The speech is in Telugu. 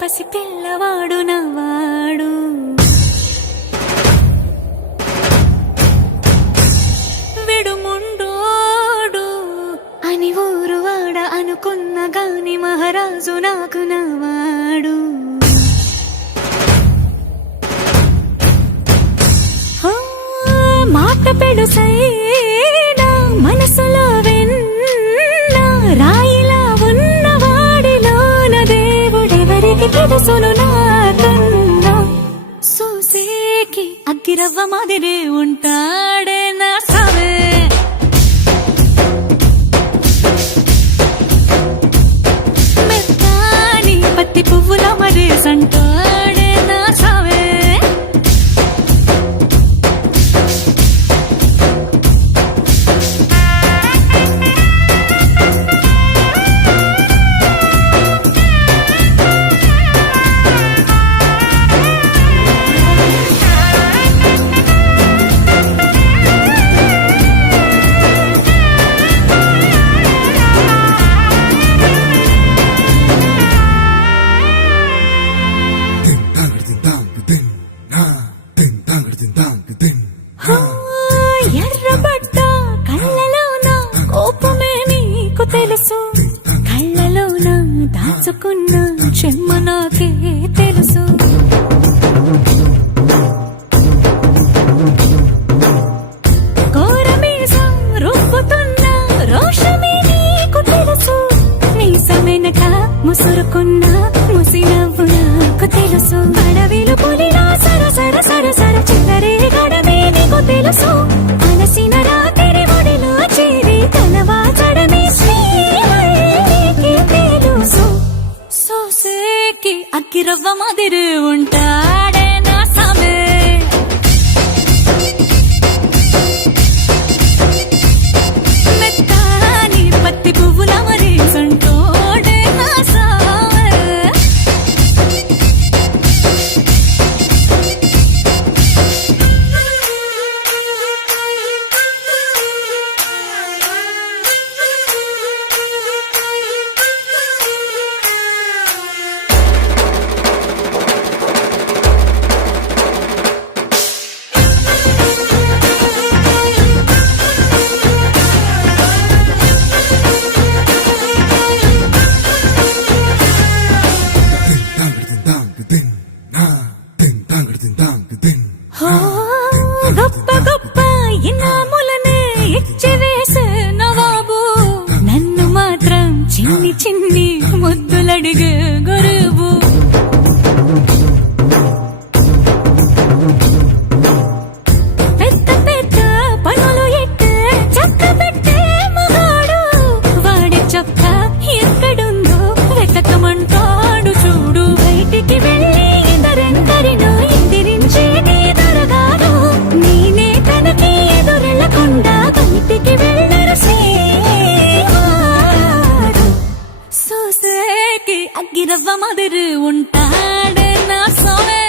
పసి పిల్లవాడు నవ్వాడు. విడుముండోడు అని ఊరువాడ అనుకున్న గాని మహారాజు నాకు నవ్వాడు. మాట పెడుసైనా మనసులో వెన్న రాయిలా ఉన్నవాడిలోన దేవుడెవరికి తెలుసును నాకన్నా. సూసేకి అగ్గిరవ్వ మాదిరే ఉంటాడే నా సామే. మెత్తాని పత్తి పువ్వుల మరేసంటాడే నా సామే. ఎర్రబడ్డ కళ్ళలోన కోపమే నీకు తెలుసు, కళ్ళలోన దాచుకున్న చెమ్మ నాకే తెలుసు. కోరమీసం రుబ్బుతున్న రోషమే నీకు తెలుసు, మీసమెనక ముసురుకున్న ముసినవ్వు నాకు తెలుసు. అడవిలు పులిలా సరసర సరసర చిల్లరే గడమే నీకు తెలుసు. అలసిన రాత్రి ఒడిలో చేరి తలవాచడమే శ్రీకి తెలుసు. సోసేకి అగ్గిరవ్వ మాదిరి ఉంటాడే నా సామే. మెత్తాని పత్తి పువ్వుల మరేసంటోడే నా సామే. గొప్ప గొప్ప ఇనాములనే ఇచ్చివేసే నవాబు, నన్ను మాత్రం చిన్ని చిన్ని ముద్దులడిగే గురువు. పెద్ద పెద్ద పనులు ఎట్టే చక్క పెట్టే మగాడు, వాడి చొక్క ఎక్కడుందో వెతకమంటాడు చూడు. బయటికి వెళ్ళి ఇద్దరెందరినో ఎదిరించేది దొరగాడు, నేనే తనకి ఎదురెళ్ళకుండా బయటికి వెళ్ళరు శ్రీవారు. సోసేకి అగ్గిరవ్వ మాదిరి ఉంటాడే నా సామే.